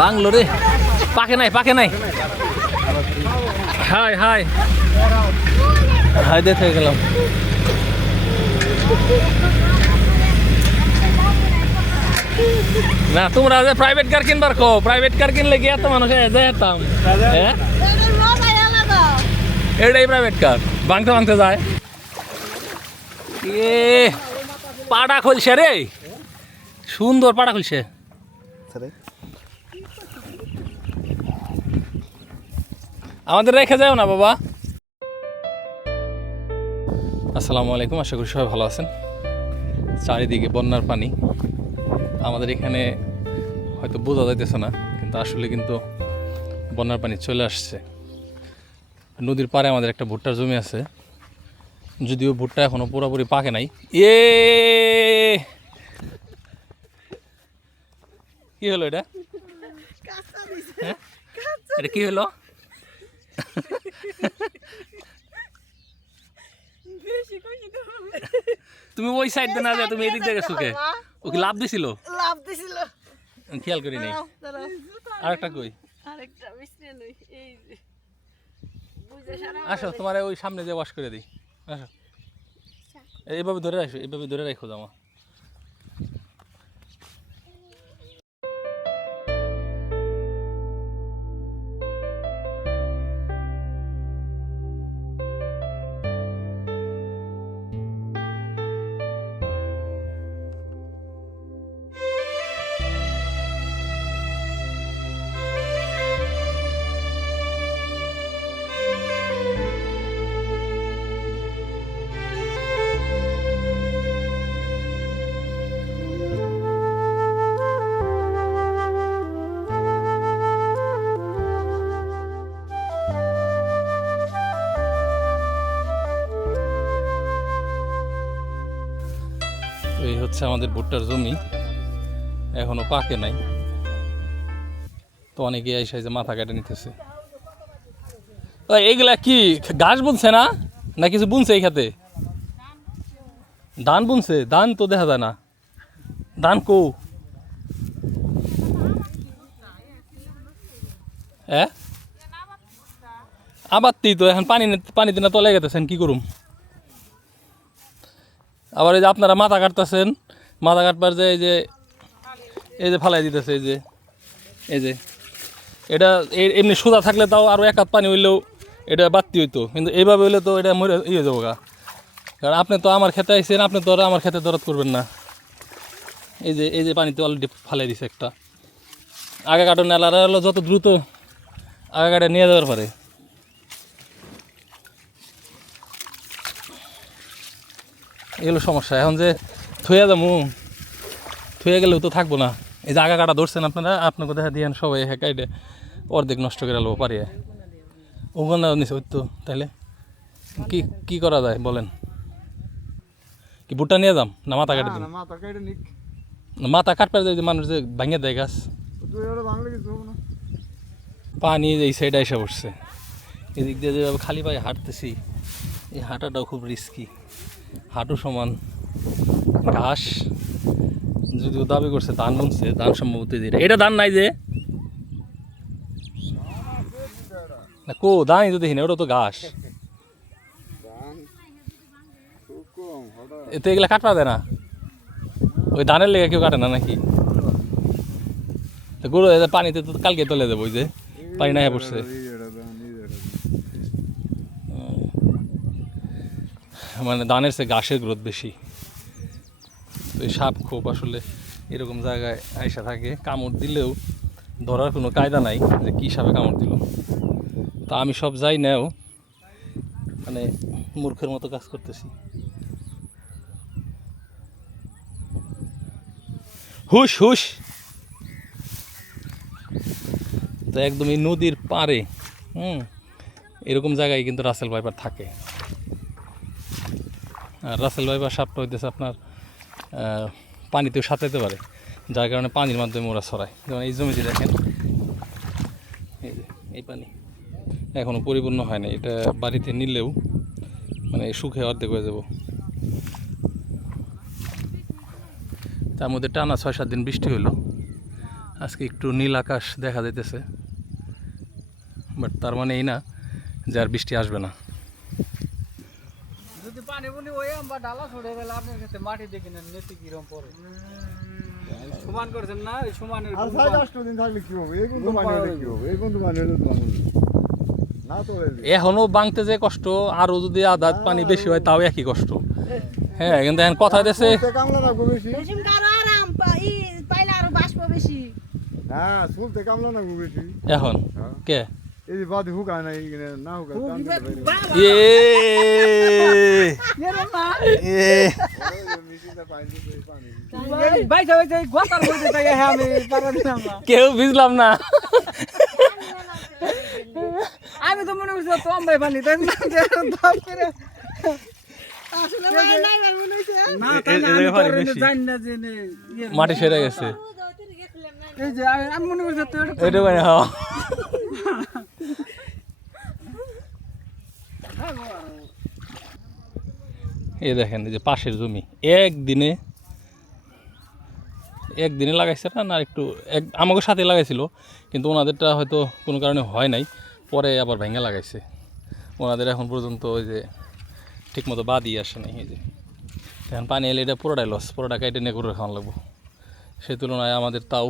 Bungalow রে, পাকে নাই পাকে নাই। হাই হাই হাই, দেখে গেলাম। না তোমরা যে প্রাইভেট কার কিনবার কো, প্রাইভেট কার কিনলে কি এত মানুষ যেতাম? হ্যাঁ এটাই প্রাইভেট কার, ভাঙতে ভাঙতে যায়। এ পাড়া খুলছে রে, সুন্দর পাড়া খুলছে। আমাদের রেখে যাও না বাবা। আসসালামু আলাইকুম, আশা করি সবাই ভালো আছেন। চারিদিকে বন্যার পানি, আমাদের এখানে হয়তো বোঝা যাইতেছে না, কিন্তু আসলে কিন্তু বন্যার পানি চলে আসছে। নদীর পাড়ে আমাদের একটা ভুট্টার জমি আছে, যদিও ভুট্টা এখনো পুরোপুরি পাকে নাই। কি হলো এটা? হ্যাঁ এটা কি হলো? তুমি ওই সাইড দিয়ে না যায়, তুমি এদিক দিয়ে গেছো কে? ও কি লাভ দিছিল? লাভ দিছিল, খেয়াল করি নাই। আরেকটা কই? আরেকটা মিষ্টি নই, এই যে বুঝে সারা আসো তোমার ওই সামনে যে ওয়াশ করে দিই। আসো, এইভাবে ধরে রাখো, এইভাবে ধরে রাখো জামা। এই হচ্ছে আমাদের ভুট্টার জমি, এখনো পাকে নাই, তো অনেকে এসে যে মাথা কেটে নিতেছে। এইগুলা কি ঘাস বুনছে না, না কিছু বুনছে এই খাতে? ধান বুনছে? ধান তো দেখা যায় না, ধান কো? হ্যাঁ আবারটি তো এখন পানিতে না তলে গেতেছেন, কি করুম? আবার এই যে আপনারা মাথা কাটতেছেন, মাথা কাটবার যে এই যে ফালাই দিতেছে, এই যে এটা এমনি সোজা থাকলে তাও আরও এক হাত পানি হইলেও এটা বাড়তি হইতো, কিন্তু এইভাবে হইলে তো এটা মরে ইয়ে যাবো গা। কারণ আপনি তো আমার খেতে আইসেন, আপনি তো আমার খেতে দরদ করবেন না। এই যে পানিতে অলরেডি ফালাই দিছে একটা। আগে কাটো নেলারা হলো যত দ্রুত আগে কাটে নিয়ে যাওয়ার পরে। এগুলো সমস্যা, এখন যে থুয়ে যাবো, থুয়ে গেলেও তো থাকবো না। এই যে আগা কাটা ধরছেন আপনারা, আপনাকে দেখা দিয়ে সবাই কাইটে অর্ধেক নষ্ট করে আলবো পারিয়ে। ওখানে নিছে ওই তো, তাইলে কি করা যায় বলেন? কি ভুট্টা নিয়ে যাম না মাথা কাটে দিন? মাথা কাটবার যে মানুষ যে ভাঙে দেয় গাছ, পানি এই সাইডে এসে পড়ছে। এদিক দিয়ে যেভাবে খালি পায়ে হাঁটতেছি, এই হাঁটাটাও খুব রিস্কি। হাঁটু সমান ঘাস, যদিও দাবি করছে ধান বুনছে, ধান সম্ভবত এটা ধান নাই যে না কো ধানই তো দেখি না, ওটা তো ঘাস। এতে এগুলা কাটবা দেয় না, ওই ধানের লেগে কেউ কাটে না নাকি? গরু পানিতে তো কালকে তলে যাবো, ওই যে পানি না পড়ছে। মানে ধানের চেয়ে ঘাসের গ্রোথ বেশি। তো এই সাপ খোপ আসলে এরকম জায়গায় আইসা থাকে, কামড় দিলেও ধরার কোনো কায়দা নাই যে কী সাপে কামড় দিল। তা আমি সব যাই নাও, মানে মূর্খের মতো কাজ করতেছি। হুশ হুশ। তো একদম এই নদীর পাড়ে এরকম জায়গায় কিন্তু রাসেল ভাইপার থাকে। আর রাসেল ভাইপার সাপটা হইতেছে আপনার পানিতেও সাঁতাইতে পারে, যার কারণে পানির মাধ্যমে ওরা ছড়ায়। যেমন এই জমিতে দেখেন, এই যে এই পানি এখনও পরিপূর্ণ হয় না, এটা বাড়িতে নিলেও মানে শুকিয়ে অর্ধেক হয়ে যাব। তার মধ্যে টানা ৬-৭ দিন বৃষ্টি হলো, আজকে একটু নীল আকাশ দেখা যাইতেছে, বাট তার মানে এই না যে আর বৃষ্টি আসবে না। যদি পানি বুনি ওই আমরা ডালা ছড়ে গেলে আপনার কাছে মাটি দেখে নেন নেতি কিরম পরে সমান করছেন না ওই সমানের আর 7-8 দিন থাকলে কি হবে? এই কোন পানি হলে কি হবে? এই কোন পানি হলে তো ভালো না তো এখনো বাংতে যে কষ্ট, আরো যদি আধা পানি বেশি হয় তাও একই কষ্ট। হ্যাঁ কিন্তু এখন কথা দিয়েছে কামলা রাখবো বেশি। বেশি কারো আরাম পাইলে আরো বাঁচবো বেশি। হ্যাঁ চুলতে কামলা রাখবো বেশি। এখন কে এই যে বাদ হুকায় না এইখানে না হুকায় এ বাইসা হইছে গোতার মধ্যে তাই আমি পারা দিলাম না। কেউ ভিজলাম না। আমি তো মনে করছি তো আমরাই পানি তাই না দম করে আসলে ভাই নাই ভাই মনে হইছে। না তাই না আমি পরে জানি না যে মাটি সেরে গেছে। এই যে আমি মনে করছি তো এটা মানে হ্যাঁ এই দেখেন এই যে পাশের জমি একদিনে লাগাইছে না একটু আমাকে সাথে লাগাইছিল, কিন্তু ওনাদেরটা হয়তো কোনো কারণে হয় নাই, পরে আবার ভেঙে লাগাইছে। ওনাদের এখন পর্যন্ত ওই যে ঠিকমতো বাদই আসে নাই। এই যে এখন পানি এলে এটা পুরোটাই লস, পুরোটা কেটে নিয়ে করে খাওয়ানো লাগবো। সেই তুলনায় আমাদের তাও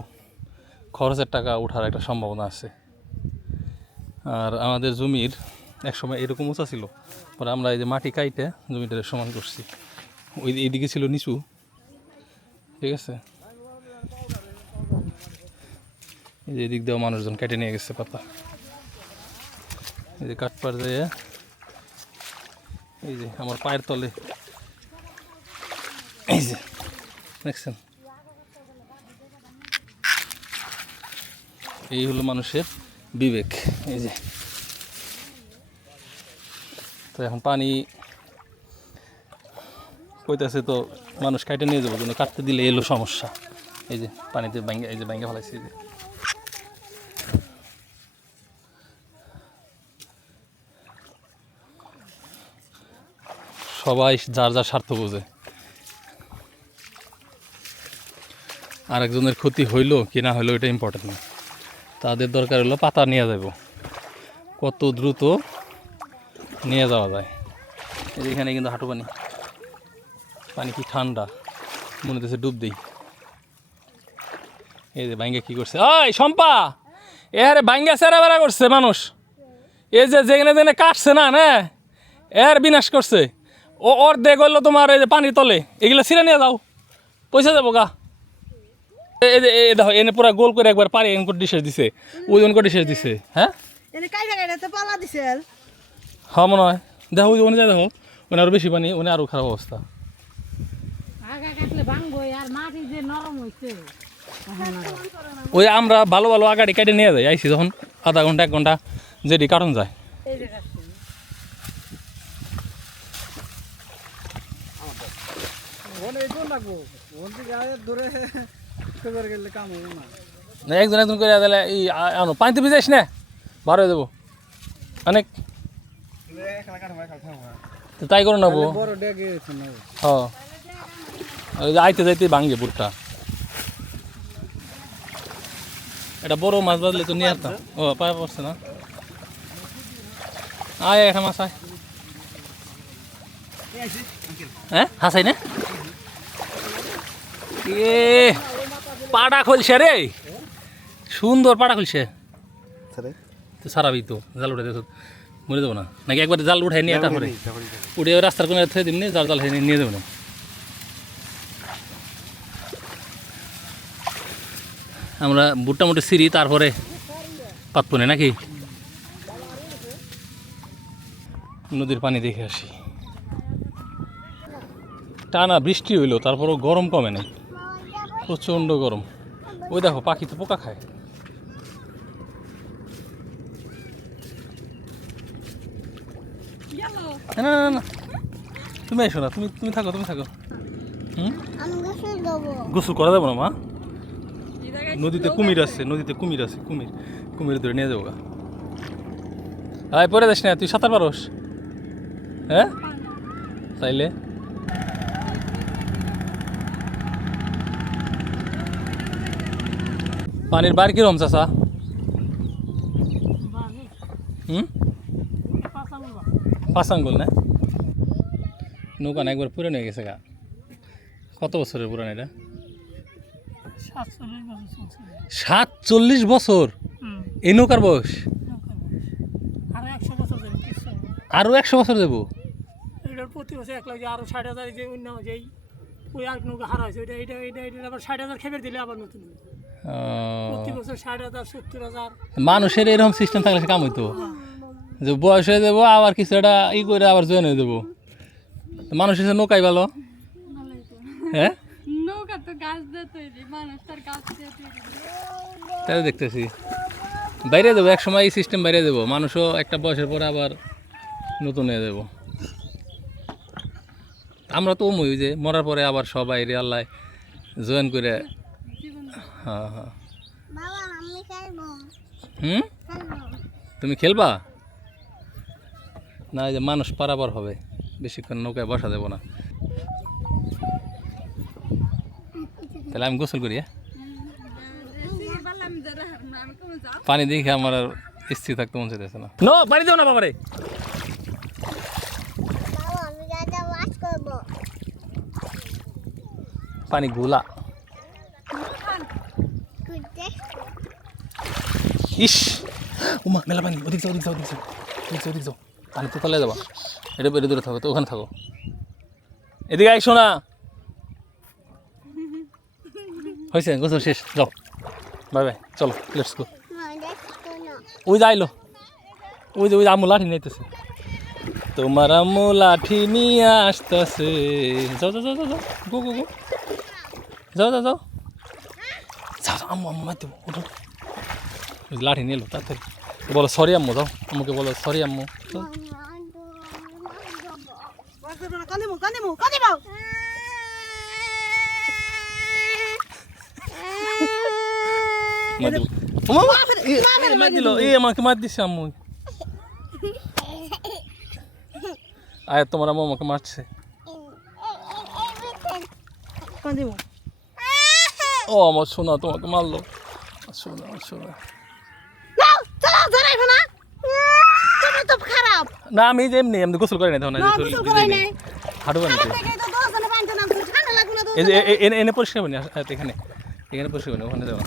খরচের টাকা ওঠার একটা সম্ভাবনা আছে। আর আমাদের জমির একসময় এরকম উঁচা ছিল, পরে আমরা এই যে মাটি কাইটে জমিটা সমান করছি। এইদিকে ছিল নিচু, ঠিক আছে। এই যে এদিক দিয়েও মানুষজন কেটে নিয়ে গেছে পাতা। এই যে কাঠপাড় দিয়ে এই যে আমার পায়ের তলে এই যে দেখছেন, এই হলো মানুষের বিবেক। এই যে তো এখন পানি কইতাছে তো মানুষ কাটে নিয়ে যাবো, কিন্তু কাটতে দিলে এলো সমস্যা। এই যে পানিতে ব্যাঙ্গে এই যে ব্যাঙ্গে ফেলাইছে। এই যে সবাই যার যার স্বার্থ বোঝে, আরেকজনের ক্ষতি হইলো কি না হইলো এটা ইম্পর্টেন্ট না। তাদের দরকার হলো পাতা নিয়ে যাব, কত দ্রুত নিয়ে যাওয়া যায়। এখানে কিন্তু হাঁটু পানি, পানি কি ঠান্ডা, মনে হচ্ছে ডুব দিই। এই যে বাইঙ্গা কি করছে, ওই শম্পা এর বাইঙ্গা সেরা বেড়া করছে মানুষ। এই যে যেখানে যেখানে কাটছে না না এর বিনাশ করছে। ওর দেখ হইলো তোমার এই যে পানির তলে, এগুলো ছিঁড়ে নিয়ে যাও, পয়সা যাবো গা। এই যে দেখো এনে পুরা গোল করে একবার পারে এনকোট ডিশের দিছে, ওই এনকোট ডিশের দিছে। হ্যাঁ এনে কাইটা কাইটা তো পালা দিছেল। হ্যাঁ মনে হয়, দেখো ওই ওনে যায়, দেখো ওনে আরো বেশি পানি, ওনে আরো খারাপ অবস্থা। আগা কাটলে ভাঙবো আর মাটি যে নরম হইছে। ওই আমরা ভালো ভালো আগাড়ি কেটে নিয়ে যাই, আইসি যখন আধা ঘন্টা 1 ঘন্টা যেটি কাটন যায়। এই যে কাটছে ওনে কোন লাগবো ওন দিকে আয় দূরে খবর গেলে কাম হবে না। না একজন একজন করে দিলে এই আনো পানিতে ভিজাইস না, বার হয়ে যাবো অনেক। তো তাই করে নেবো। বড় ডেগে গেছে না হ্যাঁ ওই যে আইতে যাইতে ভাঙ্গে বুটটা। এটা বড় মাছ বাঁধলে তো নিয়ে আসতাম। ও পায়ে পড়ছে না, আয় একটা মাছ আয়। হ্যাঁ হাসাই না এ পাটা খুলছে রে, সুন্দর পাটা খুলছে। তো সারাবি তো জাল উঠে দেখ, মরে যাবো না নাকি? একবার জাল উঠাই নিয়ে তারপরে উঠে রাস্তার কোনো থেকে দিমনি জাল জাল নিয়ে যাবো না। আমরা বুটটা মুটে সিঁড়ি তারপরে পাতপনে নাকি নদীর পানি দেখে আসি। টানা বৃষ্টি হইলো তারপরও গরম কমে নাই, প্রচণ্ড গরম। ওই দেখো পাখি তো পোকা খায়। না না না তুমি এসো না, তুমি তুমি থাকো, তুমি থাকো। গোসল করা যাবো না মা, নদীতে কুমির আছে, নদীতে কুমির আছে, কুমির কুমির ধরে নিয়ে যাবো গা। আয় পরে যাস না, তুই সাঁতার পারোস? হ্যাঁ তাইলে পানির বার কিরম চাচা? হুম, 5 আঙ্গুল না? নৌকা না একবার পুরানো হয়ে গেছে গা। কত বছরের পুরানো এটা? 47 বছর। এই নৌকার বয়স আরো 100 বছর দেবো। প্রতি বছর এক লাগে আরো 60,000 যে অন্য যেই ওই আর নৌকা হারা হয়েছে ওইটা এটা এটা এটা আবার 60,000 খেপের দিলে আবার নতুন প্রতি বছর 60,000 70,000। মানুষের এরকম সিস্টেম থাকলে সে কাম হইতো যে বয়স হয়ে যাবো আবার কিছু একটা করে আবার জয়েন হয়ে যাবো। মানুষ এসে নৌকাই ভালো। হ্যাঁ, নৌকা তো গাছ দিয়ে তৈরি, মানুষ তার গাছ দিয়ে তৈরি। তাই দেখতেছি বাইরে দেবো এক সময় এই সিস্টেম বাইরে দেবো, মানুষও একটা বয়সের পরে আবার নতুন হয়ে যাবো। আমরা তো ওই যে মরার পরে আবার সবাই আল্লাহ জয়েন করে। হ্যাঁ হ্যাঁ। হুম, তুমি খেলবা না? এই যে মানুষ পারাপার হবে, বেশিক্ষণ নৌকায় বসা দেবো না। তাহলে আমি গোসল করি। পানি দেখে আমার আর স্থির থাকতে মন চাইতেছে না। নো, পানি দেবো না বাবারে। পানি গুলা। ইস, উমা মেলা পানি। ওদিক যাও, ওদিক যাও, ওদিক যাও, ওদিক যাও, ওদিক যাও। পানি তো তলায় যাবা। এটা বেড়ে দূরে থাকো, তো ওখানে থাকো। এদিকে আইসো না। হয়েছে, গোসল শেষ, যাও। বাই বাই, চলো লেটস গো। ওই যে আইলো, ওই যে আম্মু লাঠি নিতেছে। তোমার আম্মু লাঠি নিয়ে আসতেছে। যাও যাও যাও যাও, গো গো গো, যাও যাও যাও যাও। আম্মু আম্মু মার দেবো, ওঠো। ওই যে লাঠি নিয়ে এলো, তাড়াতাড়ি বলো সরি আম্মু। যাও, আম্মুকে বলো সরি আম্মু। মার দিল, এই আমাকে মার দিচ্ছে আম্মু। আয়, তোমার আম্মু আমাকে মারছে। ও আমার সোনা তোমাকে মারলো। সোনা সোনা না, আমি যে এমনি এমনি গোসল করে নাই তখন হাঁটু বানি। এই যে এনে পরিষ্কার বানি, এখানে এখানে পরিষ্কার বানি, ওখানে যাবো।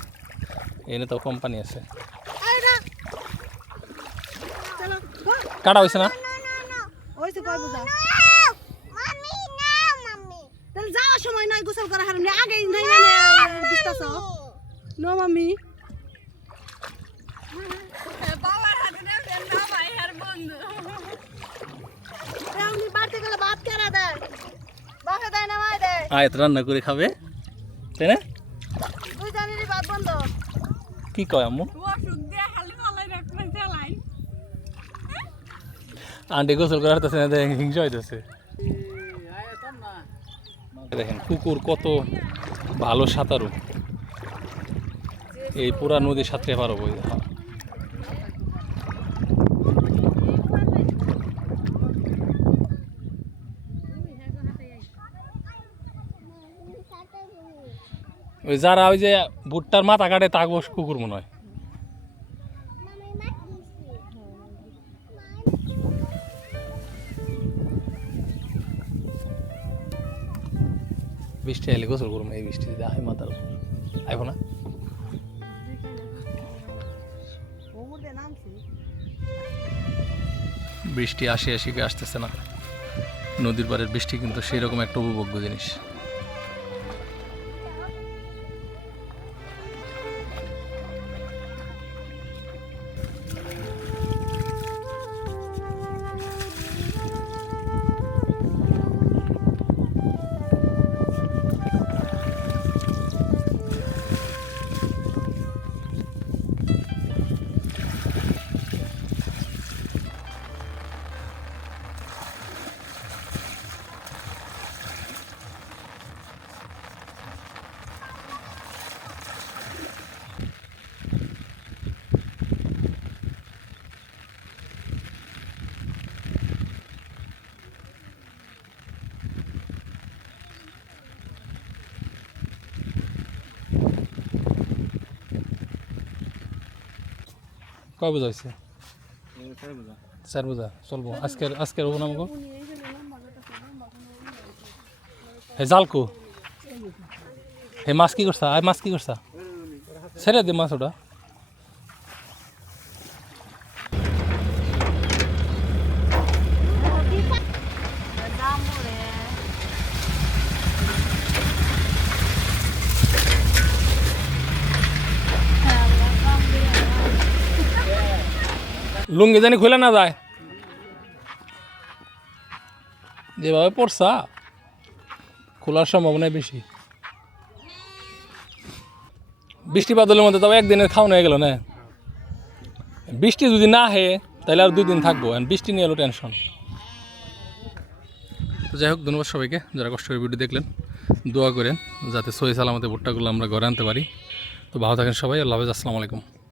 এনে তো কোম্পানি আছে। কাটা হয়েছে না? যাওয়ার সময় নয় গোসল করা হারাম আগে নো মাম্মি। বাবার হাতে নেবেন না ভাই আর বন্ধু। এমনি বাড়তে গেলে ভাত কেনা দেয়, বাপে দেয় না মায় দেয়। আয় তো রান্না করে খাবে, তাই না? তুই জানিস ভাত বন্ধ। কি কয় আম্মু? ওষুধ দিয়ে খালি মালাই রাখবেন চালাই। আন্টি গোসল করার তো হিংসা হইতেছে। দেখেন কুকুর কত ভালো সাঁতারু, এই পুরা নদী সাঁতরে পারবো। ওই যারা ওই যে ভুট্টার মাথা কাটে তা কুকুর মনে হয়। বৃষ্টি এলে গোসল করবো, এই বৃষ্টি যদি আয় মাতার আইব না। বৃষ্টি আসি আসি আসতেছে না। নদীর পাড়ের বৃষ্টি কিন্তু সেই রকম একটা উপভোগ্য জিনিস। কয় বোঝা হয়েছে 4 বোঝা চলবো আজকের হবো না আমাকে হে জালকো হে মাছ কি করছা আর মাছ কি করছা ছেড়ে দে মাছ ওটা লুঙ্গি জানি খুলে না যায় যেভাবে পড়ছা খোলার সম্ভাবনাই বেশি বৃষ্টি বাদলের মধ্যে তবে একদিনের খাওয়ানো হয়ে গেল না বৃষ্টি যদি না হয় তাহলে আর 2 দিন থাকবো বৃষ্টি নিয়ে এলো টেনশন তো যাই হোক ধন্যবাদ সবাইকে যারা কষ্ট করে ভিডিও দেখলেন দোয়া করেন যাতে সহি সালামতে ভুট্টাগুলো আমরা ঘরে আনতে পারি তো ভালো থাকেন সবাই আল্লাহ হাফেজ আসসালামু আলাইকুম